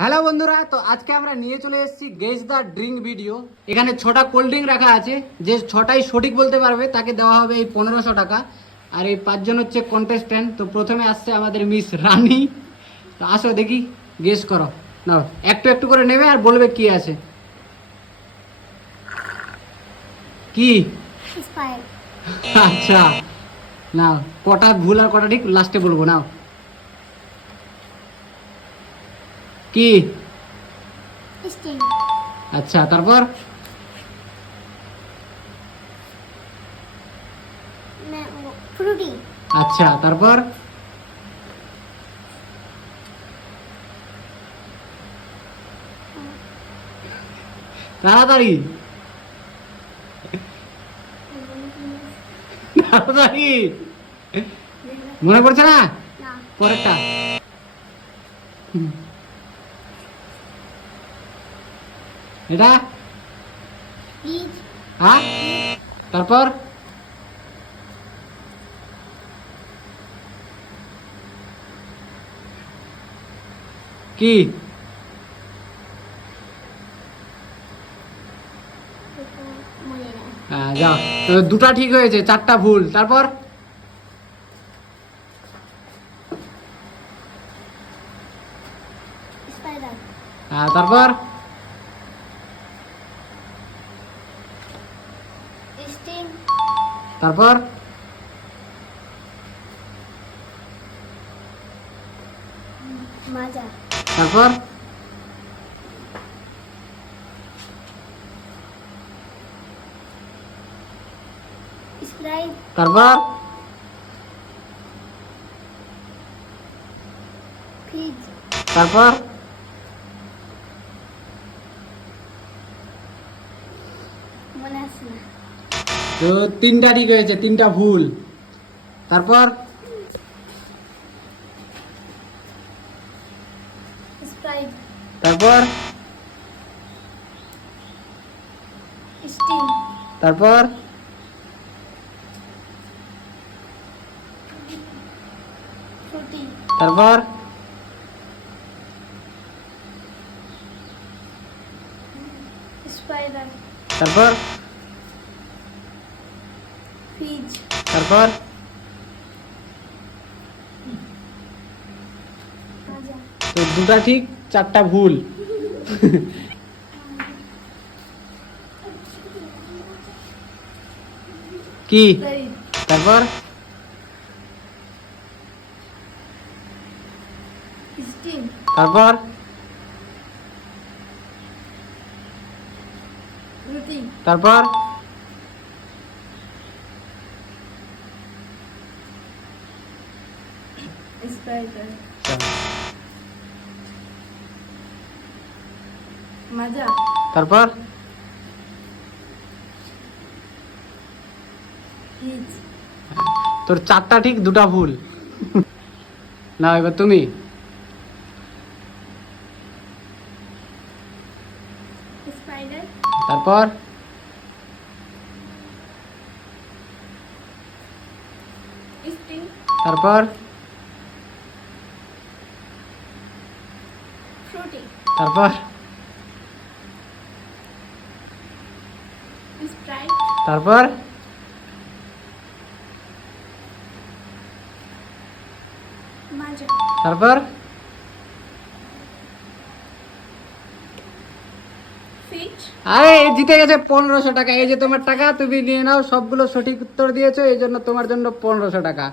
Hello বন্ধুরা, তো আজকে আমরা নিয়ে চলে এসেছি গেস দ্য ড্রিঙ্ক ভিডিও। এখানে 6টা কোল্ড ড্রিঙ্ক রাখা আছে, যে 6টাই সঠিক বলতে পারবে তাকে দেওয়া হবে এই 1500 টাকা। আর এই 5জন হচ্ছে কন্টেস্ট্যান্ট। তো প্রথমে আসছে আমাদের মিস রানী। তো আসো দেখি, গেস করো। না, একটু একটু করে নেবে আর বলবে কি আছে। কি? স্প্রাইট। আচ্ছা, নাও কটা ভুল আর কটা ঠিক লাস্টে বলবো। নাও কি? স্টিং। আচ্ছা, তারপর? ফ্রুটি। আচ্ছা, তারপর? তাড়াতাড়ি তাড়াতাড়ি, মনে পড়ছে না? না। পরেরটা। এটা? পিচ। হ্যাঁ, তারপর? কি? মনে না। হ্যাঁ, যাও। তো দুটা ঠিক হয়েছে, 4টা ভুল। তারপর? স্পাইডার। হ্যাঁ, তারপর? স্টিং। তারপর? মাজা। তারপর? স্প্রাইট। তারপর? ফ্রিজ। তারপর? মনে আছে না। তো 3টা ঠিক হয়েছে, 3টা ভুল। তারপর? স্প্রাইট। তারপর? স্টিং। তারপর? ফ্রুটি। তারপর? স্পাইডার। তারপর? ফ্রিজ। তারপর? মাজা। তো দুটা ঠিক, 4টা ভুল। কি? স্প্রাইট। তারপর? স্টিং। তারপর? ফ্রুটি। তারপর? স্পাইডার। মাজা। তারপর? ফ্রিজ। তোর 4টা ঠিক, 2টা ভুল। না, এবার তুমি। স্পাইডার। তারপর? স্টিং। তারপর? ফ্রুটি। তারপর? স্প্রাইট। তারপর? মাজা। তারপর? ফ্রিজ। আরে, জিতে গেছে 1500 টাকা। এই যে তোমার টাকা, তুমি নিয়ে নাও। সবগুলো সঠিক উত্তর দিয়েছো, এই জন্য তোমার জন্য 1500 টাকা।